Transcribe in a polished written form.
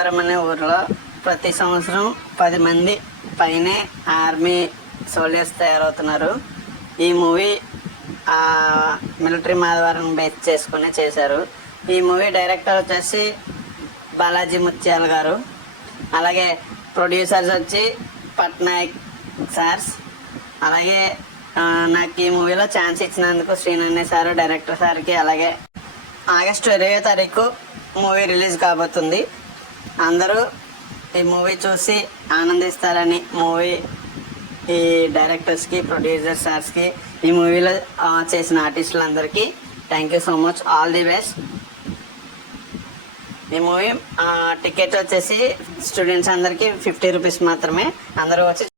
మాధవరం అనే ఊరిలో ప్రతి సంవత్సరం 10 మంది పైనే ఆర్మీ సోల్జర్స్ తయారవుతున్నారు. ఈ మూవీ మిలిటరీ మాధవరం బేస్ చేసుకుని చేశారు. ఈ మూవీ డైరెక్టర్ వచ్చేసి బాలాజీ ముత్యాల గారు, అలాగే ప్రొడ్యూసర్స్ వచ్చి పట్నాయక్ సార్స్. అలాగే నాకు ఈ మూవీలో ఛాన్స్ ఇచ్చినందుకు శ్రీనన్య సారు, డైరెక్టర్ సార్కి, అలాగే ఆగస్టు 20వ తారీఖు మూవీ రిలీజ్ కాబోతుంది. అందరూ ఈ మూవీ చూసి ఆనందిస్తారని ఈ డైరెక్టర్స్కి, ప్రొడ్యూసర్ సార్స్కి, ఈ మూవీలో చేసిన ఆర్టిస్టులందరికీ thank you so much, all the best. ఈ మూవీ టికెట్ వచ్చేసి స్టూడెంట్స్ అందరికీ 50 రూపీస్ మాత్రమే. అందరూ వచ్చి